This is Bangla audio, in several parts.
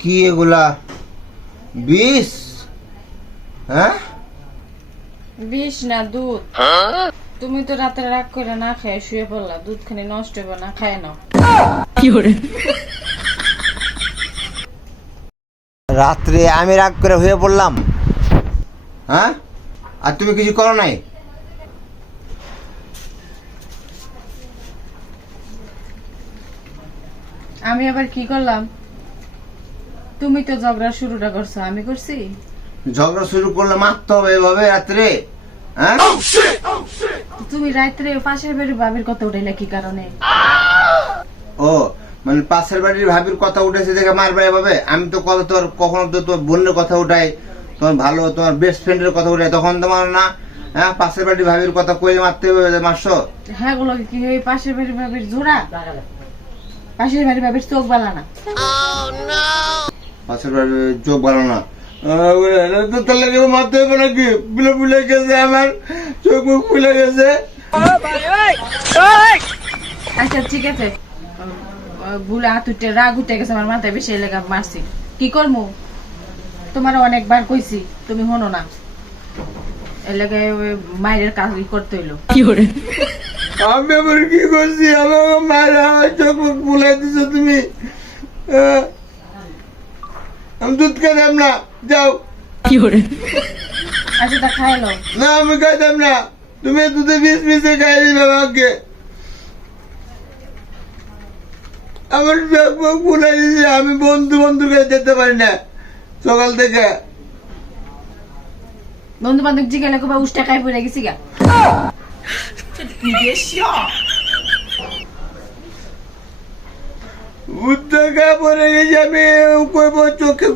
কি এগুলা? বিষ? হ্যাঁ? বিষ না দুধ? তুমি তো রাতে রাগ করে না খেয়ে শুয়ে পড়লা দুধ খানি নষ্ট হবে না খায় নাও। রাত্রে আমি রাগ করে হয়ে পড়লাম। হ্যাঁ? আর তুমি কিছু করো নাই? আমি আবার কি করলাম? তুমি তো ঝগড়া শুরুটা করছ আমি করছি? ঝগড়া শুরু করলে মারতে হবে এভাবে রাত্রে হ্যাঁ? তুমি রাত্রে পাশের বাড়ির বাবির কথা উঠাইলে কি কারণে? ও মানে পাশের বাড়ির ভাবির কথা উঠেছে দেখে মারবে এভাবে? আমি তো কথা তোর কখনো তো তোর বোনের কথা উঠাই তোমার ভালো তোমার বেস্ট ফ্রেন্ডের কথা উঠাই তখন তোমার না হ্যাঁ? পাশের বাড়ির ভাবির কথা কইলে মারতে হবে মারছো? হ্যাঁ গুলো কি পাশের বাড়ির ভাবির জোড়া? পাশের বাড়ির বাবির চোখ বালা না। পাশের বাড়ির চোখ ভালো না। আহ, ওরা তো তাহলে মারতে হবে নাকি? বুলে বুলে গেছে আমার। চোখ মুখ ফুলে গেছে। আচ্ছা ঠিক আছে। ভুলে হাত উঠে রাগ উঠে গেছে আমার মাথায় বেশি লেগে মারছি। কি করব তোমার অনেকবার কইছি তুমি হনো না। এলাকায় মায়ের কাজ করতে হইল। আমি আবার কি করছি? আমাকে মারা চোখ দিছো তুমি আমি দুধ খেতাম না যাও। আচ্ছা তা খাইলো না আমি খাইতাম না। তুমি দুধে বিষ মিশে খাই দিবে আমাকে। আমার চোখ মুখ ফুলে দিছে আমি বন্ধু বন্ধুকে যেতে পারি না সকাল থেকে। বন্ধু বান্ধব জিজ্ঞাসা করবা উষ্টা খাই পড়ে গেছি গা। উদ্যোগে পড়ে গেছি, আমি চোখে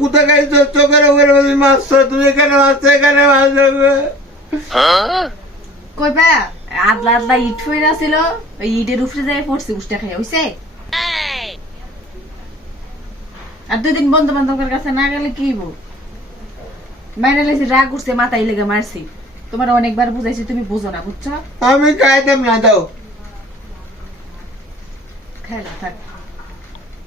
চোখের মাছ তুমি এখানে এখানে মাছ কইবা আদলা আদলা ইট হয়ে ছিল, ওই ইটের উপরে যায় পড়ছি, উষ্টা খাই হইছে? আর দুই দিন বন্ধু বান্ধবের কাছে না গেলে কি মাইনে লেছি রাগ উঠছে, মাথায় লেগে মারছি। তোমার অনেকবার বুঝাইছি তুমি বুঝো না বুঝছ? আমি খাইতাম না দাও। থাক।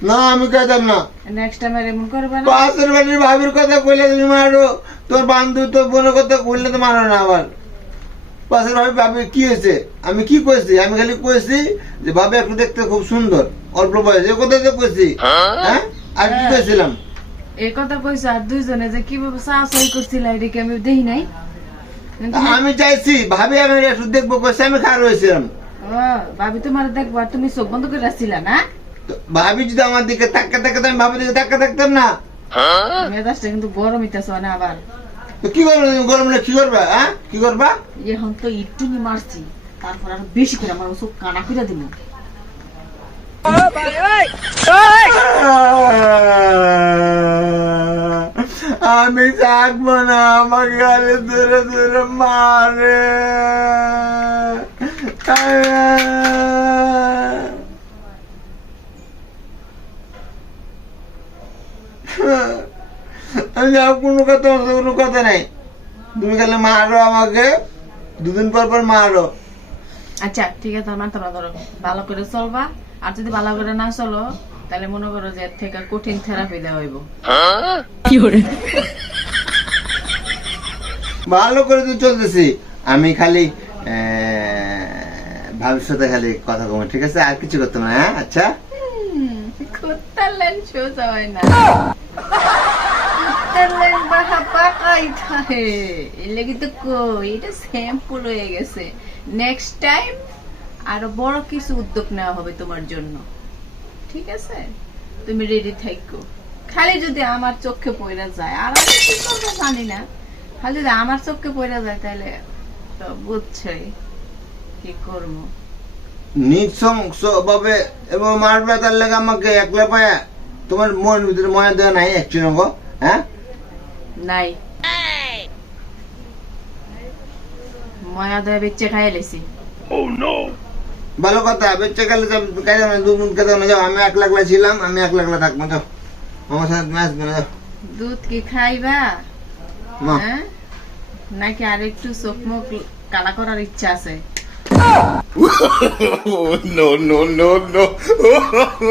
না আমি খাইতাম না। নেক্সট টাইম আর এমন করবে না। পাশের বাড়ির ভাবির কথা কইলে তুমি মারো তোর বান্ধব তোর বোনের কথা কইলে তো মারো না আবার। পাশের ভাবি ভাবি কি হয়েছে? আমি কি কইছি? আমি খালি কইছি যে ভাবি একটু দেখতে খুব সুন্দর অল্প বয়স। কথা তো কইছি। হ্যাঁ? আর কি কইছিলাম? এই কথা কইছো আর দুইজনে যে কীভাবে সই করছিল এদিকে আমি দেখি নাই। আমি চাইছি ভাবি আমি একটু দেখব কইছি আমি খারাপ হয়েছিলাম ভাবি তোমার দেখব আর তুমি চোখ বন্ধ করে রাখছিলা না? ভাবি যদি আমার দিকে তাক্কা তাক্কা আমি ভাবির দিকে তাক্কা থাকতাম না। মেজাজটা কিন্তু গরম হইতেছ না আবার। তো কি করবে তুমি গরম কি করবা হ্যাঁ কি করবা? এখন তো ইটুনি মারছি তারপর আর বেশি করে আমার চোখ কানা করে আমি থাকব না, আমাকে খালি দূরে দূরে মারে। আমি কোনো কথা কোনো কথা নাই। তুমি খালি মারো আমাকে, দুদিন পর পর মারো। আচ্ছা ঠিক আছে, আমার তোমরা ধরো, ভালো করে চলবা। আর যদি ভালো করে না চলো তাহলে মনে করো যে এর থেকে কঠিন থেরাপি দেওয়া হইব। ভালো করে তো চলতেছি। আমি খালি ভবিষ্যতে খালি কথা কম ঠিক আছে? আর কিছু করতে না হ্যাঁ? আচ্ছা? কুত্তার সোজা হয় না। কুত্তার বাহা পাকাই থাকে। এর লেগে কই এটা স্যাম্পল হয়ে গেছে। নেক্সট টাইম আরও বড় কিছু উদ্যোগ নেওয়া হবে তোমার জন্য। ঠিক আছে? তুমি রেডি থাকো খালি যদি আমার চোখে পড়া যায় আর আমি কি করব জানি না। খালি যদি আমার চোখে পড়া যায় তাহলে তো বুঝছই কি করব। নিঃসংস ভাবে এবং মারবে তার লেগে আমাকে একলা পায়া তোমার মন ভিতরে ময়া দেওয়া নাই একটি রঙ হ্যাঁ? নাই। ময়া দয়া বেচে খাই লেছি। ভালো কথা বেঁচে গেলে না দু মুন না যাও আমি এক লাখলা ছিলাম আমি এক লাখলা থাকব যাও। আমার সাথে ম্যাচ যাও। দুধ কি খাইবা? মা। হ্যাঁ? নাকি আর একটু চোখ মুখ কালা করার ইচ্ছা আছে? No, no, no, no.